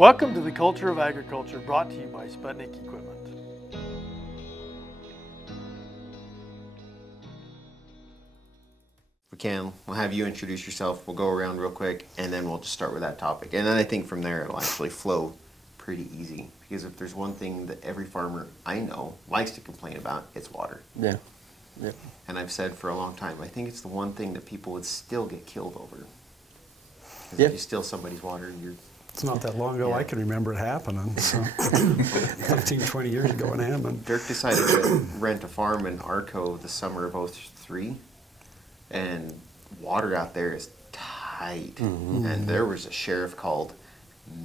Welcome to the Culture of Agriculture, brought to you by Sputnik Equipment. We'll have you introduce yourself. We'll go around real quick, and then we'll just start with that topic. And then I think from there it'll actually flow pretty easy. Because if there's one thing that every farmer I know likes to complain about, it's water. Yeah. Yep. And I've said for a long time, I think it's the one thing that people would still get killed over. Because if you steal somebody's water, you're... It's not that long ago I can remember it happening. So 15, 20 years ago in Hammond. Dirk decided to rent a farm in Arco the summer of '03. And water out there is tight. Mm-hmm. And there was a sheriff called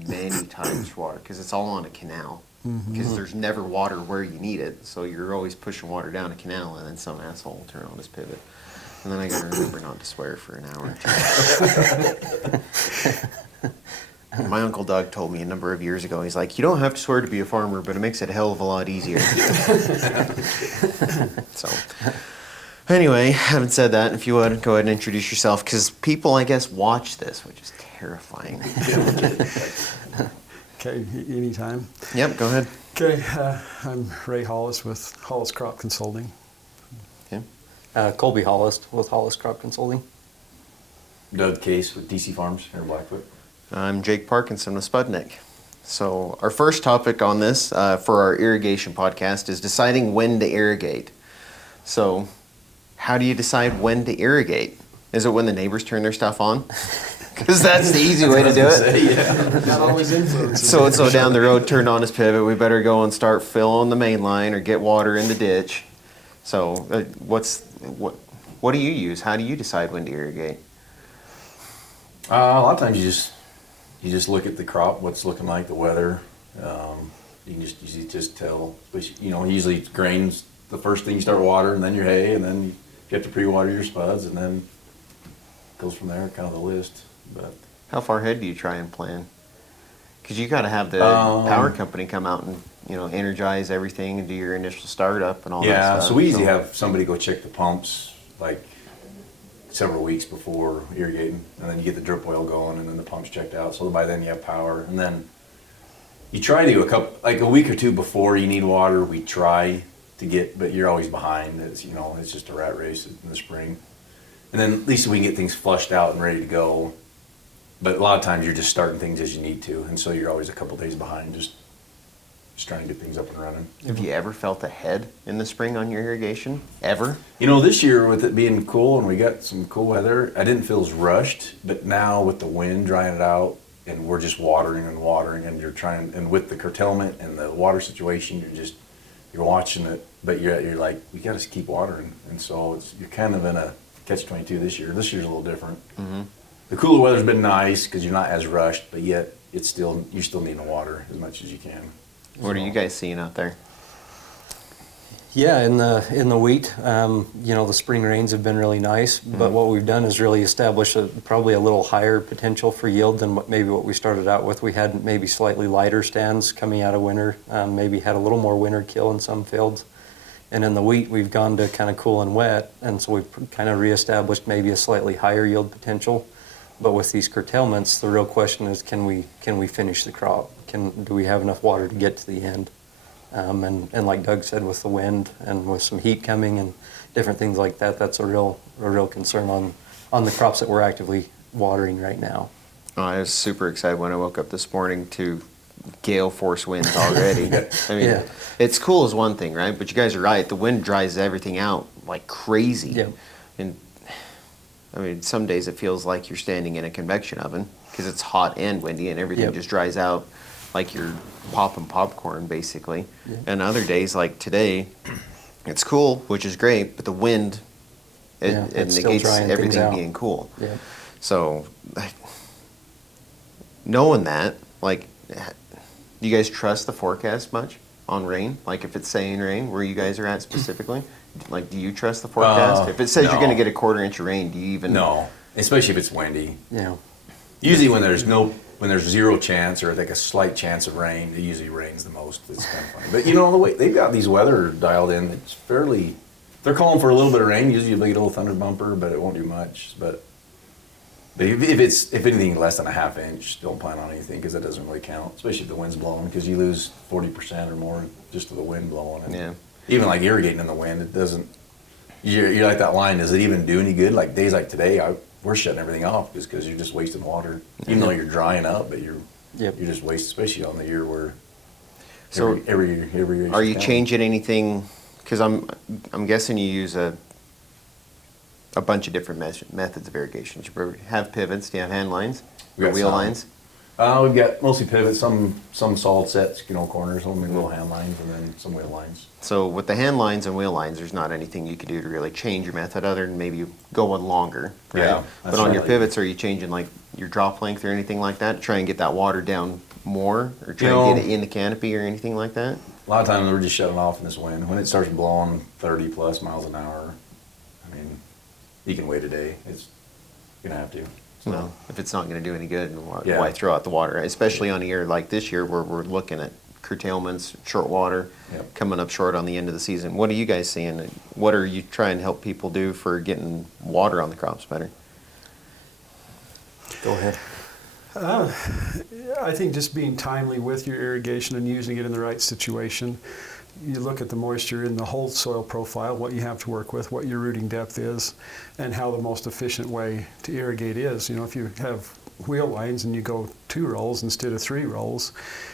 many times for water because it's all on a canal. Because there's never water where you need it. So you're always pushing water down a canal, and then some asshole will turn on his pivot. And then I got to remember not to swear for an hour or two. My Uncle Doug told me a number of years ago, he's like, you don't have to swear to be a farmer, but it makes it a hell of a lot easier. So... Anyway, having said that, if you would, go ahead and introduce yourself, because people, I guess, watch this, which is terrifying. Okay, anytime. Yep, go ahead. Okay, I'm Ray Hollis with Hollis Crop Consulting. Okay. Colby Hollis with Hollis Crop Consulting. Doug Case with DC Farms here in Blackfoot. I'm Jake Parkinson with Sputnik. So our first topic on this for our irrigation podcast is deciding when to irrigate. So... how do you decide when to irrigate? Is it when the neighbors turn their stuff on? Because that's the easy way to do it. Not always influences. So down the road turned on his pivot. We better go and start filling the main line or get water in the ditch. So what do you use? How do you decide when to irrigate? A lot of times you just look at the crop, what's looking like, the weather. You can usually just tell. Usually it's grains the first thing you start watering, and then your hay, and then you have to pre-water your spuds, and then it goes from there, kind of the list. But how far ahead do you try and plan? Because you got to have the power company come out and energize everything and do your initial startup and all that stuff. Yeah, so we usually have somebody go check the pumps like several weeks before irrigating, and then you get the drip oil going, and then the pump's checked out. So by then you have power, and then you try to a week or two before you need water. We try to get, but you're always behind. It's just a rat race in the spring, and then at least we can get things flushed out and ready to go. But a lot of times you're just starting things as you need to, and so you're always a couple days behind, just trying to get things up and running. Have you ever felt ahead in the spring on your irrigation? Ever? This year with it being cool and we got some cool weather, I didn't feel as rushed. But now with the wind drying it out, and we're just watering, and you're trying, and with the curtailment and the water situation, you're watching it, but you're like, we got to keep watering, and so you're kind of in a catch-22 this year. This year's a little different. Mm-hmm. The cooler weather's been nice because you're not as rushed, but yet you're still needing to water as much as you can. What are you guys seeing out there? Yeah, in the wheat, the spring rains have been really nice, but what we've done is really establish probably a little higher potential for yield than what we started out with. We had maybe slightly lighter stands coming out of winter, maybe had a little more winter kill in some fields. And in the wheat, we've gone to kind of cool and wet, and so we've kind of reestablished maybe a slightly higher yield potential. But with these curtailments, the real question is, can we finish the crop? Do we have enough water to get to the end? And like Doug said, with the wind and with some heat coming and different things like that, that's a real concern on the crops that we're actively watering right now. Oh, I was super excited when I woke up this morning to gale force winds already. It's cool is one thing, right? But you guys are right. The wind dries everything out like crazy. Yeah. And some days it feels like you're standing in a convection oven because it's hot and windy and everything just dries out like you're popping popcorn, basically. Yeah. And other days, like today, it's cool, which is great, but the wind, it negates everything being cool. Yeah. So, knowing that, do you guys trust the forecast much on rain? Like if it's saying rain, where you guys are at specifically? Like, do you trust the forecast? If it says you're going to get a 1/4 inch of rain, do you even... No, especially if it's windy. Yeah. Usually when there's zero chance or like a slight chance of rain, it usually rains the most. It's kind of funny. But the way they've got these weather dialed in, it's fairly, they're calling for a little bit of rain, usually a big little thunder bumper, but it won't do much. But But if anything less than a half inch, don't plan on anything because that doesn't really count, especially if the wind's blowing, because you lose 40% or more just to the wind blowing. And Yeah. even like irrigating in the wind, it doesn't. You're like that line. Does it even do any good? Like days like today, we're shutting everything off just because you're just wasting water. Even though you're drying up, but you're just wasting, especially on the year where. So every year are you counting. changing anything? Because I'm guessing you use a bunch of different methods of irrigation. Do you have pivots? Do you have hand lines? We Or got wheel some. lines? We've got mostly pivots, some solid sets, corners, some little hand lines, and then some wheel lines. So with the hand lines and wheel lines, there's not anything you could do to really change your method other than maybe go one longer, right? Yeah, But that's on your right. pivots, are you changing like your drop length or anything like that to try and get that water down more, or try You and know- get it in the canopy or anything like that? A lot of times we're just shutting off in this wind. When it starts blowing 30 plus miles an hour, I mean, you can wait a day. It's you're gonna have to. So, Well, if it's not going to do any good, Yeah. why throw out the water? Especially on a year like this year where we're looking at curtailments, short water, Yep. coming up short on the end of the season. What are you guys seeing? What are you trying to help people do for getting water on the crops better? Go ahead. I think just being timely with your irrigation and using it in the right situation. You look at the moisture in the whole soil profile, what you have to work with, what your rooting depth is, and how the most efficient way to irrigate is. You know, if you have wheel lines and you go 2 rolls instead of 3 rolls,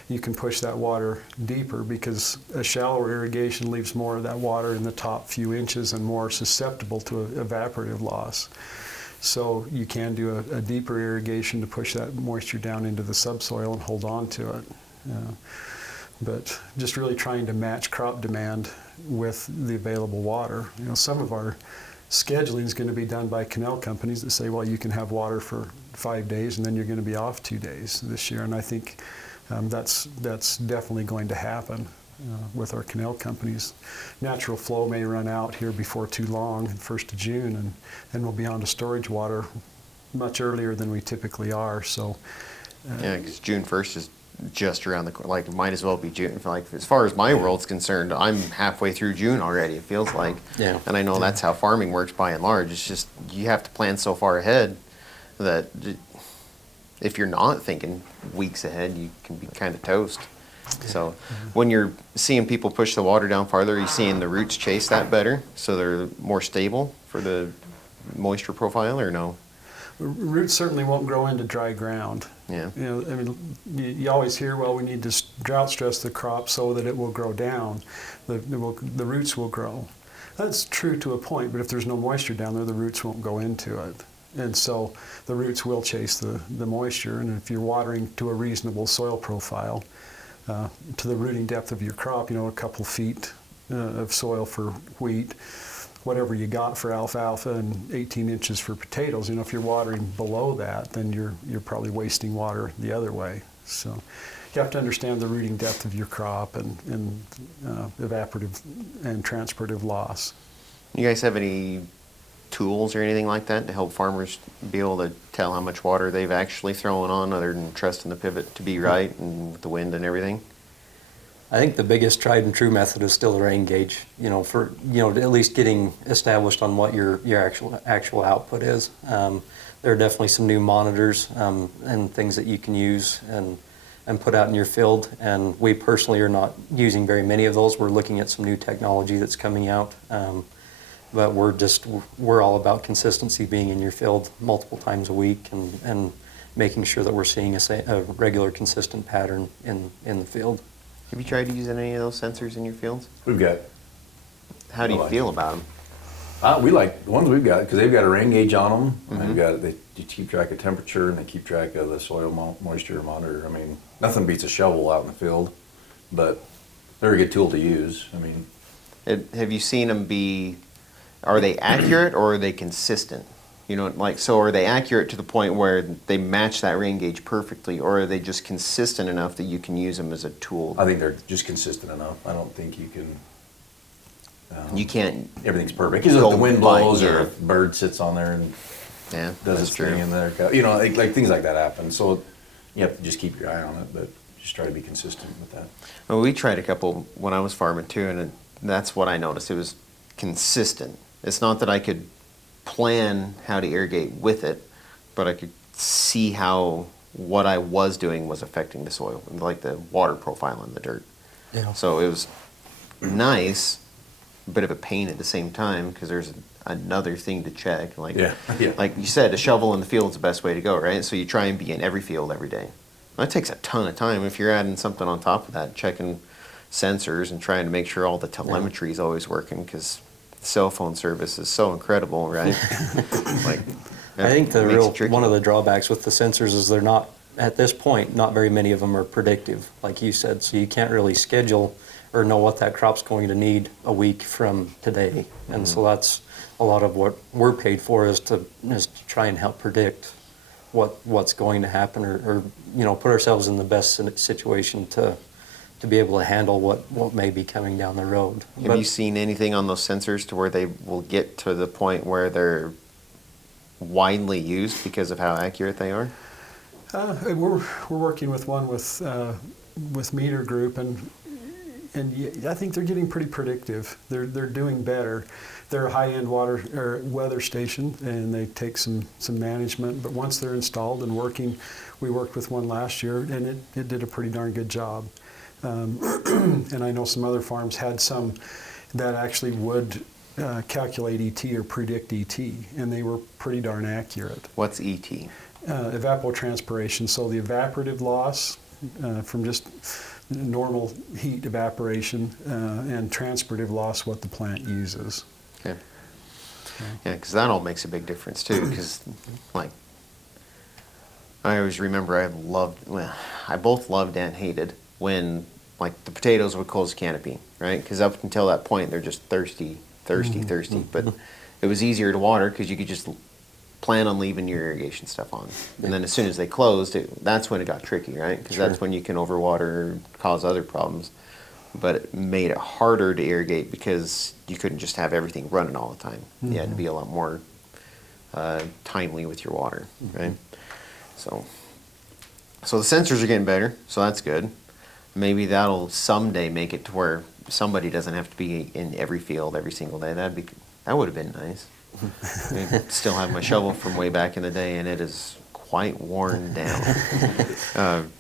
you can push that water deeper because a shallower irrigation leaves more of that water in the top few inches and more susceptible to evaporative loss. So you can do a deeper irrigation to push that moisture down into the subsoil and hold on to it. But just really trying to match crop demand with the available water. You know, some of our scheduling is going to be done by canal companies that say, well, you can have water for 5 days and then you're going to be off 2 days this year. And I think that's definitely going to happen with our canal companies. Natural flow may run out here before too long, 1st of June, and then we'll be on to storage water much earlier than we typically are. So, Yeah, because June 1st is just around the corner. Like, it might as well be June. Like, as far as my world's concerned, I'm halfway through June already, it feels like. Yeah. And I know that's how farming works by and large. It's just you have to plan so far ahead that if you're not thinking weeks ahead, you can be kind of toast. So when you're seeing people push the water down farther, are you seeing the roots chase that better so they're more stable for the moisture profile, or no? roots certainly won't grow into dry ground. Yeah. You know, I mean, you always hear, well, we need to drought stress the crop so that it will grow down. The roots will grow. That's true to a point, but if there's no moisture down there, the roots won't go into it. And so the roots will chase the moisture, and if you're watering to a reasonable soil profile, to the rooting depth of your crop, you know, a couple feet of soil for wheat, whatever you got for alfalfa, and 18 inches for potatoes. You know, if you're watering below that, then you're probably wasting water the other way. So you have to understand the rooting depth of your crop and evaporative and transpirative loss. You guys have any tools or anything like that to help farmers be able to tell how much water they've actually thrown on, other than trusting the pivot to be right and with the wind and everything? I think the biggest tried and true method is still the rain gauge. You know, for at least getting established on what your actual output is. There are definitely some new monitors and things that you can use and put out in your field. And we personally are not using very many of those. We're looking at some new technology that's coming out. But we're all about consistency, being in your field multiple times a week and making sure that we're seeing a regular, consistent pattern in the field. Have you tried using any of those sensors in your fields? We've got. How do you feel about them? We like the ones we've got because they've got a rain gauge on them. Mm-hmm. And they keep track of temperature and they keep track of the soil moisture monitor. I mean, nothing beats a shovel out in the field, but they're a good tool to use. I mean, Have you seen them be? Are they accurate or are they consistent? You know, like, so are they accurate to the point where they match that rain gauge perfectly, or are they just consistent enough that you can use them as a tool? I think they're just consistent enough. I don't think you can. You can't. Everything's perfect because if the wind blows or if a bird sits on there and Yeah, does that's its thing true. in there, like things like that happen. So you have to just keep your eye on it, but just try to be consistent with that. Well, we tried a couple when I was farming too, and that's what I noticed. It was consistent. It's not that I could plan how to irrigate with it, but but I could see how what I was doing was affecting the soil, like the water profile in the dirt. Yeah. So it was nice, a bit of a pain at the same time because there's another thing to check. Like, Yeah. Yeah. like you said, a shovel in the field is the best way to go, right? So you try and be in every field every day. That takes a ton of time. If you're adding something on top of that, checking sensors and trying to make sure all the telemetry is always working, because cell phone service is so incredible, right? Like, I think the it makes real it tricky. one of the drawbacks with the sensors is they're not, at this point, not very many of them are predictive, like you said. So you can't really schedule or know what that crop's going to need a week from today. And so that's a lot of what we're paid for, is to try and help predict what's going to happen, or you know, put ourselves in the best situation to be able to handle what may be coming down the road. Have you seen anything on those sensors to where they will get to the point where they're widely used because of how accurate they are? We're working with one with Meter Group, and I think they're getting pretty predictive. They're doing better. They're a high-end weather station, and they take some management. But once they're installed and working, we worked with one last year, and it did a pretty darn good job. And I know some other farms had some that actually would calculate ET or predict ET, and they were pretty darn accurate. What's ET? Evapotranspiration, so the evaporative loss from just normal heat evaporation, and transpirative loss, what the plant uses. Okay. Yeah, because that all makes a big difference too. Because, like, I always remember I both loved and hated when, like, the potatoes would close the canopy, right? Because up until that point, they're just thirsty. But it was easier to water because you could just plan on leaving your irrigation stuff on. And then as soon as they closed, that's when it got tricky, right? Because that's when you can overwater or cause other problems. But it made it harder to irrigate because you couldn't just have everything running all the time. You had to be a lot more timely with your water, right? So the sensors are getting better, so that's good. Maybe that'll someday make it to where somebody doesn't have to be in every field every single day. That would have been nice. I still have my shovel from way back in the day, and it is quite worn down.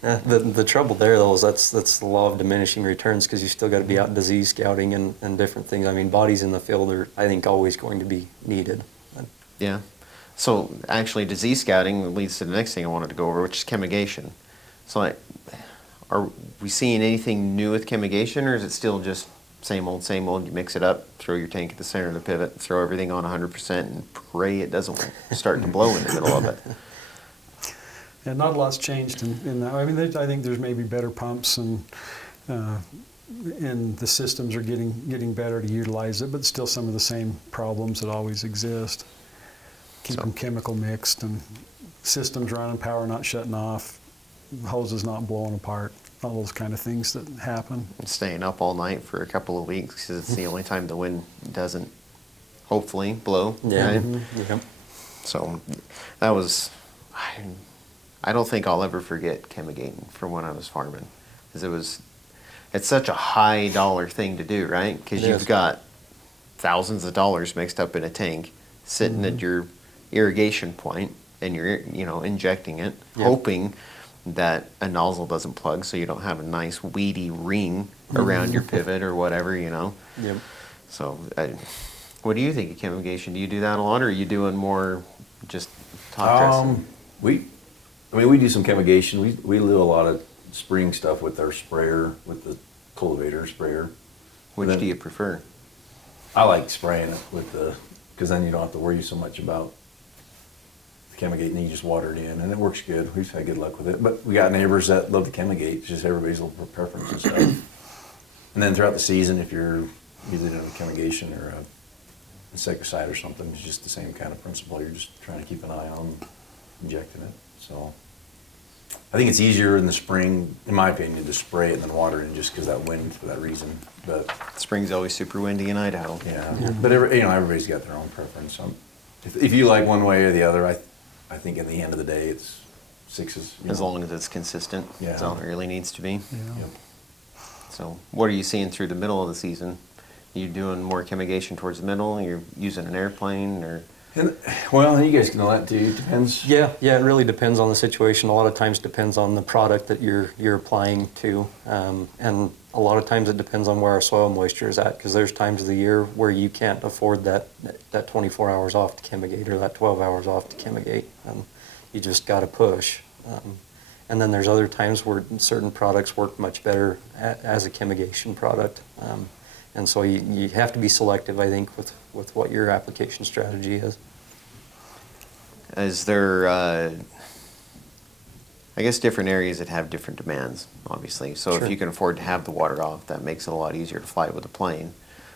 The trouble there, though, is that's the law of diminishing returns, because you still got to be out disease scouting and different things. I mean, bodies in the field are, I think, always going to be needed. Yeah. So actually, disease scouting leads to the next thing I wanted to go over, which is chemigation. So, like, are we seeing anything new with chemigation, or is it still just same old, same old? You mix it up, throw your tank at the center of the pivot, throw everything on 100%, and pray it doesn't start to blow in the middle of it. And not a lot's changed in that. I mean, I think there's maybe better pumps, and the systems are getting better to utilize it, but still some of the same problems that always exist. Keep them chemical mixed, and systems running, power not shutting off, hoses not blowing apart, all those kind of things that happen. And staying up all night for a couple of weeks because it's the only time the wind doesn't, hopefully, blow. Yeah. Right? Yeah. So that was, I don't think I'll ever forget chemigating from when I was farming, because it's such a high dollar thing to do, right? Because you've got thousands of dollars mixed up in a tank sitting at your irrigation point, and you're injecting it, hoping that a nozzle doesn't plug, so you don't have a nice weedy ring around your pivot or whatever, Yep. So, what do you think of chemigation? Do you do that a lot, or are you doing more just top dressing? We do some chemigation. We do a lot of spraying stuff with our sprayer, with the cultivator sprayer. Which do you prefer? I like spraying it because then you don't have to worry so much about chemigate, and you just water it in, and it works good. We've had good luck with it. But we got neighbors that love the chemigate. It's just everybody's little preference and stuff. And then throughout the season, if you're either doing a chemigation or a insecticide or something, it's just the same kind of principle. You're just trying to keep an eye on injecting it. So I think it's easier in the spring, in my opinion, to spray it than water it, just because that wind for that reason. But Spring's always super windy in Idaho. yeah. But everybody's got their own preference. If you like one way or the other, I think at the end of the day, it's sixes. As long as it's consistent, Yeah. that's all it really needs to be. Yeah. Yep. So, what are you seeing through the middle of the season? You doing more chemigation towards the middle? You're using an airplane, or And, well, and you guys can know that too. It depends. Yeah, it really depends on the situation. A lot of times depends on the product that you're applying to, and a lot of times it depends on where our soil moisture is at. Because there's times of the year where you can't afford that 24 hours off to chemigate or that 12 hours off to chemigate. You just got to push. And then there's other times where certain products work much better as a chemigation product. And so you have to be selective, I think, with what your application strategy is. Is there, I guess, different areas that have different demands, obviously. So Sure. if you can afford to have the water off, that makes it a lot easier to fly with a plane.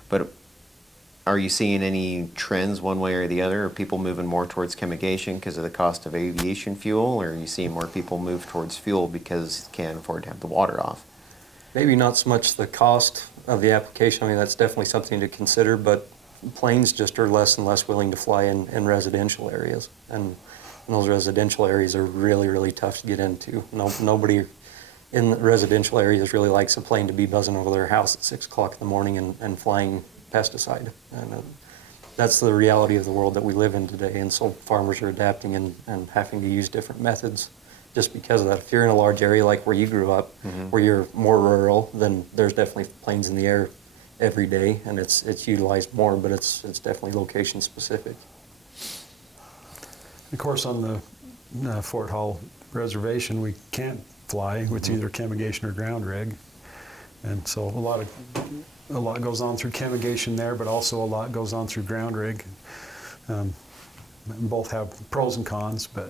But are you seeing any trends one way or the other? Are people moving more towards chemigation because of the cost of aviation fuel? Or are you seeing more people move towards fuel because they can't afford to have the water off? Maybe not so much the cost of the application. I mean, that's definitely something to consider, but planes just are less and less willing to fly in residential areas. And those residential areas are really, really tough to get into. Nobody in the residential areas really likes a plane to be buzzing over their house at 6 o'clock in the morning and flying pesticide. And that's the reality of the world that we live in today. And so farmers are adapting and having to use different methods just because of that. If you're in a large area like where you grew up, where you're more rural, then there's definitely planes in the air every day, and it's utilized more, but it's definitely location specific. Of course, on the Fort Hall Reservation, we can't fly with either chemigation or ground rig, and so a lot goes on through chemigation there, but also a lot goes on through ground rig. Both have pros and cons, but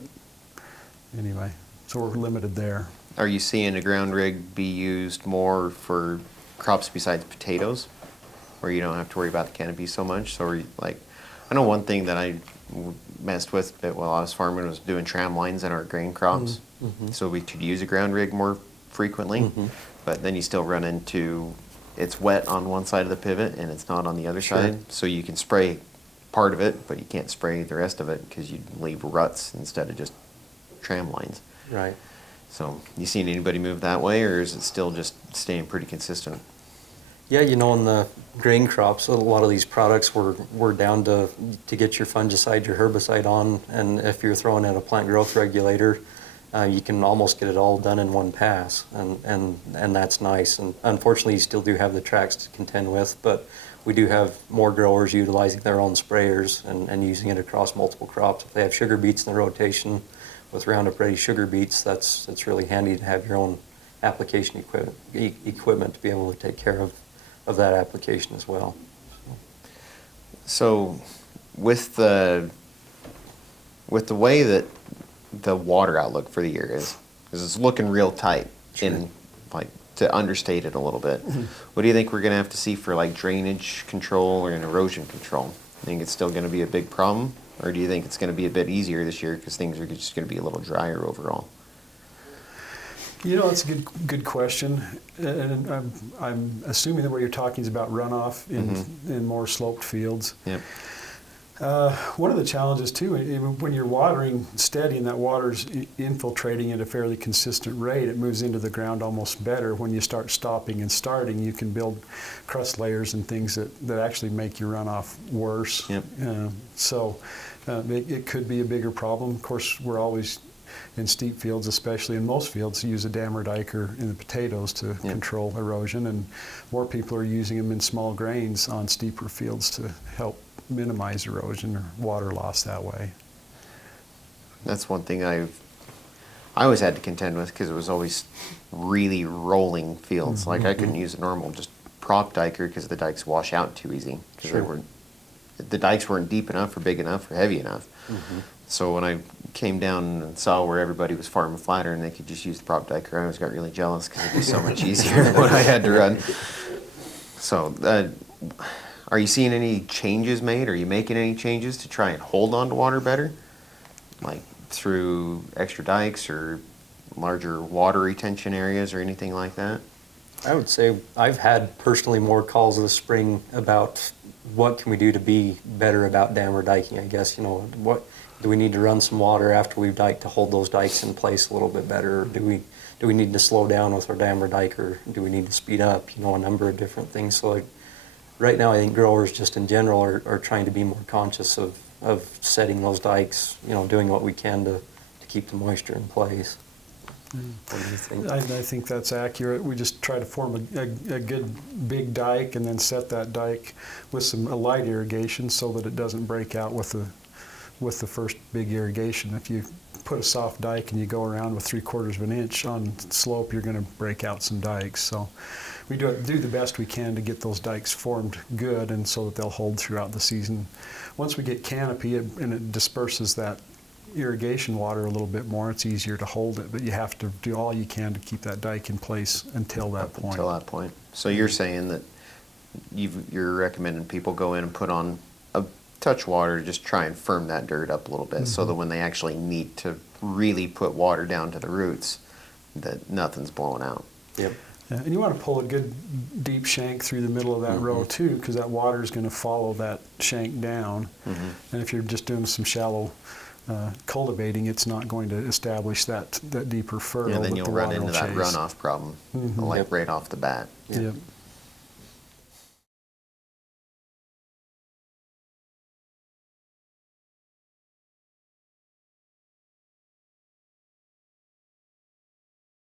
anyway, so we're limited there. Are you seeing a ground rig be used more for crops besides potatoes, where you don't have to worry about the canopy so much? So, I know one thing that I messed with while I was farming was doing tram lines in our grain crops. So we could use a ground rig more frequently, but then you still run into it's wet on one side of the pivot and it's not on the other side. So you can spray part of it, but you can't spray the rest of it because you'd leave ruts instead of just tram lines. Right. So, you seen anybody move that way, or is it still just staying pretty consistent? Yeah, in the grain crops, a lot of these products were down to get your fungicide, your herbicide on, and if you're throwing in a plant growth regulator, you can almost get it all done in one pass, and that's nice. And unfortunately, you still do have the tracks to contend with, but we do have more growers utilizing their own sprayers and using it across multiple crops. If they have sugar beets in the rotation with Roundup Ready sugar beets, that's really handy to have your own application equipment to be able to take care of that application as well. So, with the way that the water outlook for the year is, because it's looking real tight, in to understate it a little bit. What do you think we're going to have to see for drainage control or erosion control? Think it's still going to be a big problem, or do you think it's going to be a bit easier this year because things are just going to be a little drier overall? It's a good question, and I'm assuming that what you're talking is about runoff in more sloped fields. Yep. One of the challenges too, when you're watering steady and that water's infiltrating at a fairly consistent rate, it moves into the ground almost better. When you start stopping and starting, you can build crust layers and things that actually make your runoff worse. Yep. So it could be a bigger problem. Of course, we're always in steep fields, especially in most fields, use a dam or diker in the potatoes to control erosion, and more people are using them in small grains on steeper fields to help minimize erosion or water loss that way. That's one thing I always had to contend with because it was always really rolling fields. I couldn't use a normal just prop diker because the dikes wash out too easy because the dikes weren't deep enough or big enough or heavy enough. So when I came down and saw where everybody was farming flatter and they could just use the prop diker, I always got really jealous because it'd be so much easier than what I had to run. So are you seeing any changes made? Are you making any changes to try and hold on to water better? Like through extra dikes or larger water retention areas or anything like that? I would say I've had personally more calls this spring about what can we do to be better about dam or diking, I guess. What do we need to run some water after we've diked to hold those dikes in place a little bit better? Or do we need to slow down with our dam or dike, or do we need to speed up? A number of different things. So right now I think growers just in general are trying to be more conscious of of setting those dikes, doing what we can to keep the moisture in place. What do you think? I think that's accurate. We just try to form a good big dike and then set that dike with a light irrigation so that it doesn't break out with the first big irrigation. If you put a soft dike and you go around with 3/4 of an inch on slope, you're going to break out some dikes. So we do the best we can to get those dikes formed good and so that they'll hold throughout the season. Once we get canopy and it disperses that irrigation water a little bit more, it's easier to hold it, but you have to do all you can to keep that dike in place until that point. Until that point. So you're saying that you're recommending people go in and put on a touch water to just try and firm that dirt up a little bit, so that when they actually need to really put water down to the roots, that nothing's blowing out. Yep. Yeah, and you want to pull a good deep shank through the middle of that row too, because that water is going to follow that shank down. And if you're just doing some shallow cultivating, it's not going to establish that deeper furrow. And then but you'll the run water into will that chase. runoff problem, like Yep. right off the bat. Yep.